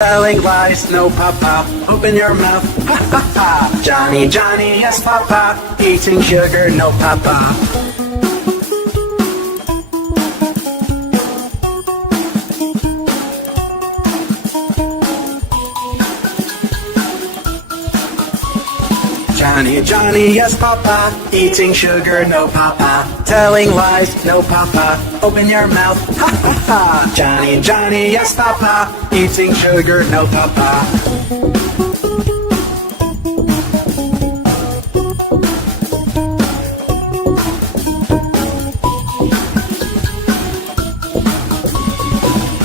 Telling lies, no papa, open your mouth, ha ha ha. Johny Johny, yes papa, eating sugar, no papa. Johny Johny, yes papa, eating sugar, no papa. Telling lies, no papa, open your mouth, ha ha ha. Johny Johny, yes papa, eating sugar, no papa.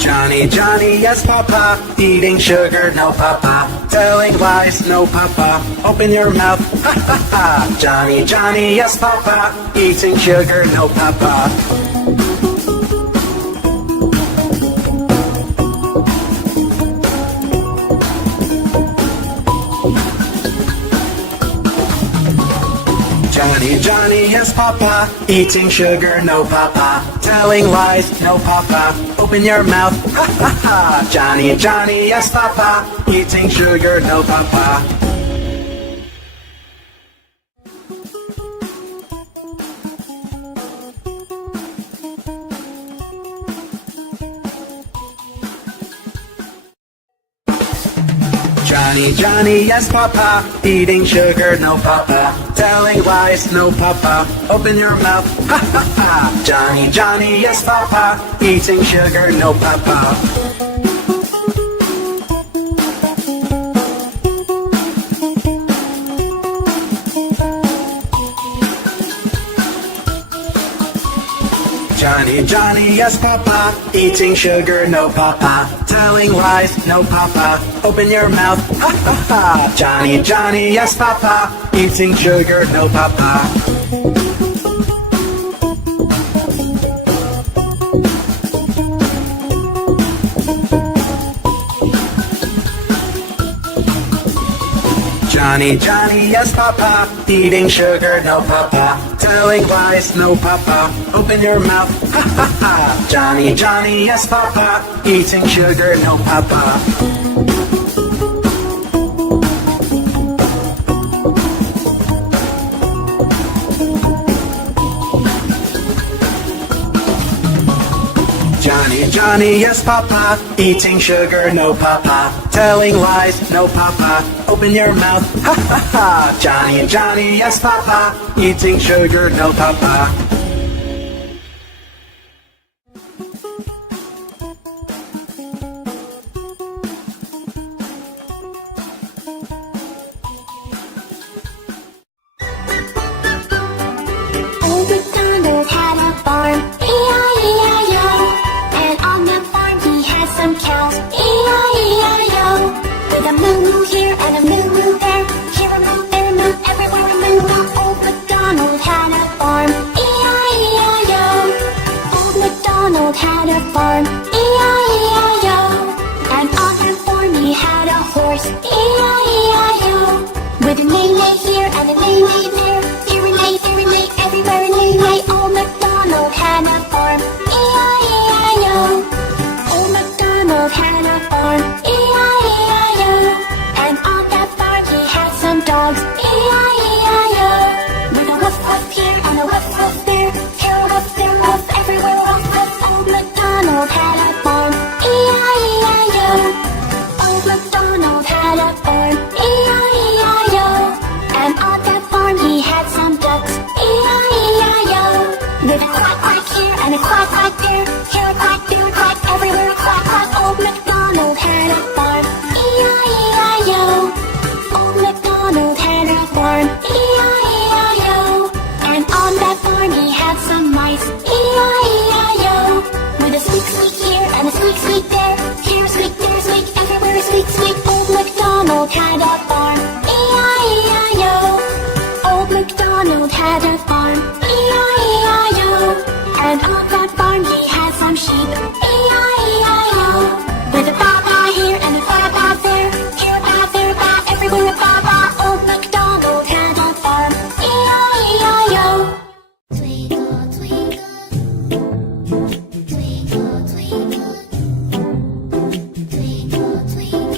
Johny Johny, yes papa, eating sugar, no papa. Telling lies, no papa, open your mouth, ha ha ha. Johny Johny, yes papa, eating sugar, no papa. Johny Johny, yes papa, eating sugar, no papa. Telling lies, no papa, open your mouth, ha ha ha. Johny Johny, yes papa, eating sugar, no papa. Johny Johny, yes papa, eating sugar, no papa. Telling lies, no papa, open your mouth, ha ha ha. Johny Johny, yes papa, eating sugar, no papa. Johny Johny, yes papa, eating sugar, no papa. Telling lies, no papa, open your mouth, ha ha ha. Johny Johny, yes papa, eating sugar, no papa. Johny Johny, yes papa, eating sugar, no papa. Telling lies, no papa, open your mouth, ha ha ha. Johny Johny, yes papa, eating sugar, no papa. Johny Johny, yes papa, eating sugar, no papa. Telling lies, no papa, open your mouth, ha ha ha. Johny Johny, yes papa, eating sugar, no papa. Old Macdonald had a farm, E-I-E-I-O. And on that farm he had some cows, E-I-E-I-O. With a moo-moo here and a moo-moo there, here a moo, there a moo, everywhere a moo-moo. Old Macdonald had a farm, E-I-E-I-O. Old Macdonald had a farm, E-I-E-I-O. And on that farm he had a horse, E-I-E-I-O. With a neigh-neigh here and a neigh-neigh there, here a neigh, there a neigh, everywhere a neigh-neigh. Old Macdonald had a farm, E-I-E-I-O. Old Macdonald had a farm, E-I-E-I-O. And on that farm he had some dogs, E-I-E-I-O. With a woof woof here and a woof woof there, here a woof, there a woof, everywhere a woof woof. Old Macdonald had a farm, E-I-E-I-O. Old Macdonald had a farm, E-I-E-I-O. And on that farm he had some ducks, E-I-E-I-O. With a quack quack here and a quack quack there, here a quack, there a quack, everywhere a quack quack. Old Macdonald had a farm, E-I-E-I-O. Old Macdonald had a farm, E-I-E-I-O. And on that farm he had some mice, E-I-E-I-O. With a squeak squeak here and a squeak squeak there, here a squeak, there a squeak, everywhere a squeak squeak. Old Macdonald had a farm, E-I-E-I-O. Old Macdonald had a farm, E-I-E-I-O. And on that farm he had some sheep, E-I-E-I-O. With a ba-ba here and a ba-ba there, here a ba, there a ba, everywhere a ba-ba. Old Macdonald had a farm, E-I-E-I-O. Twinkle, twinkle, twinkle, twinkle, twinkle, twinkle.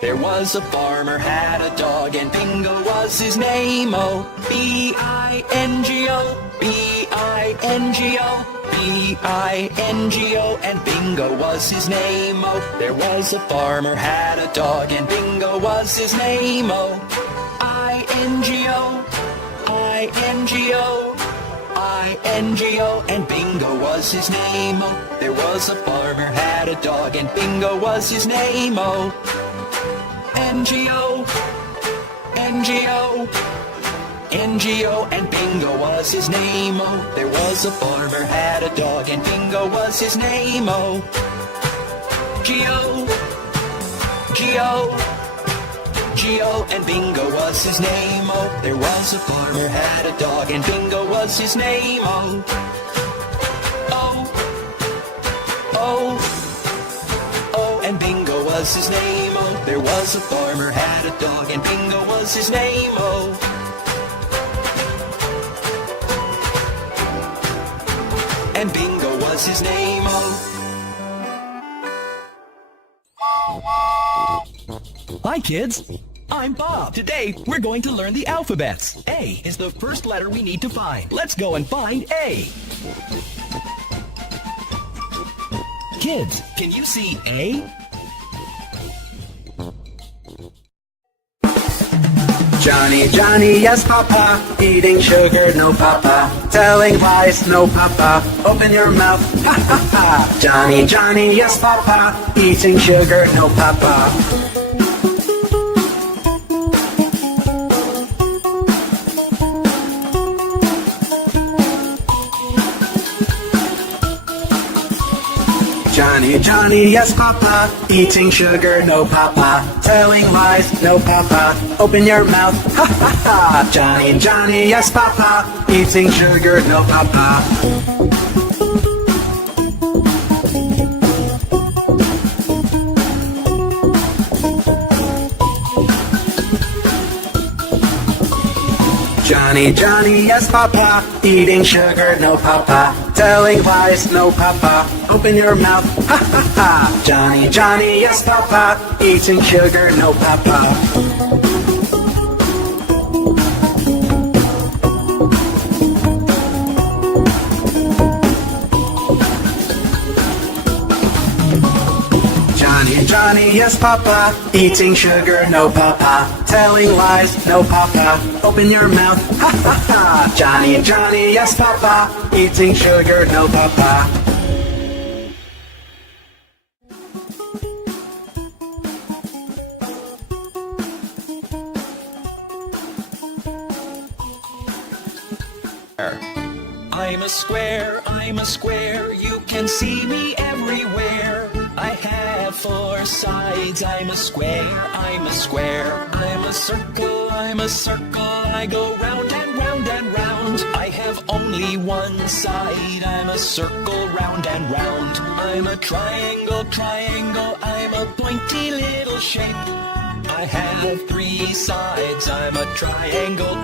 There was a farmer had a dog, and Bingo was his name. Oh, B-I-N-G-O, B-I-N-G-O, B-I-N-G-O, and Bingo was his name. Oh, there was a farmer had a dog, and Bingo was his name. Oh, I-N-G-O, I-N-G-O, I-N-G-O, and Bingo was his name. Oh, there was a farmer had a dog, and Bingo was his name. Oh, N-G-O, N-G-O, N-G-O, and Bingo was his name. Oh, there was a farmer had a dog, and Bingo was his name. Oh, G-O, G-O, G-O, and Bingo was his name. Oh, there was a farmer had a dog, and Bingo was his name. Oh, oh, oh, oh, and Bingo was his name. Oh, there was a farmer had a dog, and Bingo was his name. Oh, and Bingo was his name. Oh. Hi kids, I'm Bob. Today we're going to learn the alphabets. A is the first letter we need to find. Let's go and find A. Kids, can you see A? Johny Johny, yes papa, eating sugar, no papa, telling lies, no papa, open your mouth, ha ha ha. Johny Johny, yes papa, eating sugar, no papa. Johny Johny, yes papa, eating sugar, no papa, telling lies, no papa, open your mouth, ha ha ha. Johny Johny, yes papa, eating sugar, no papa. Johny Johny, yes papa, eating sugar, no papa, telling lies, no papa, open your mouth, ha ha ha. Johny Johny, yes papa, eating sugar, no papa. Johny Johny, yes papa, eating sugar, no papa, telling lies, no papa, open your mouth, ha ha ha. Johny Johny, yes papa, eating sugar, no papa. I'm a square, you can see me everywhere. I have four sides, I'm a square, I'm a square. I'm a circle, I go round and round and round. I have only one side, I'm a circle, round and round. I'm a triangle, I'm a pointy little shape. I have three sides, I'm a triangle.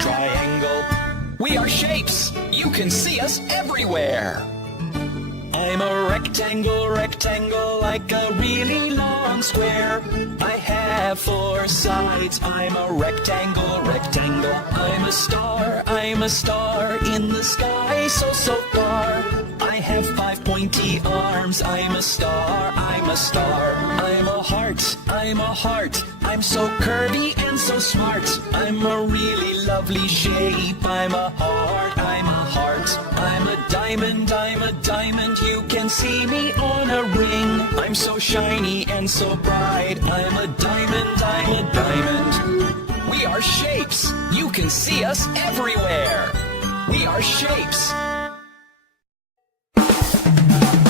We are shapes, you can see us everywhere. I'm a rectangle, like a really long square. I have four sides, I'm a rectangle. I'm a star in the sky, so far. I have five pointy arms, I'm a star. I'm a heart, I'm so curvy and so smart. I'm a really lovely shape, I'm a heart. I'm a diamond, you can see me on a ring. I'm so shiny and so bright, I'm a diamond. We are shapes, you can see us everywhere. We are shapes.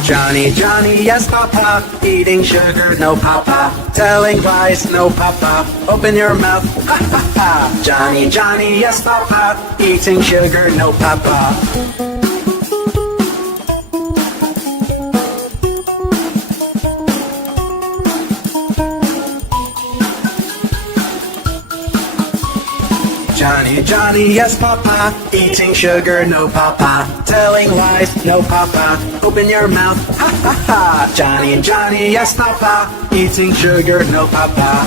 Johny Johny, yes papa, eating sugar, no papa, telling lies, no papa, open your mouth, ha ha ha. Johny Johny, yes papa, eating sugar, no papa. Johny Johny, yes papa, eating sugar, no papa, telling lies, no papa, open your mouth, ha ha ha. Johny Johny, yes papa, eating sugar, no papa.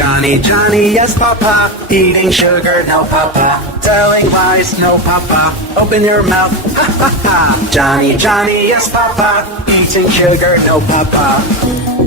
Johnny, Johnny, yes, Papa. Eating sugar, no, Papa. Telling lies, no, Papa. Open your mouth, ha ha ha. Johnny, Johnny, yes, Papa. Eating sugar, no, Papa.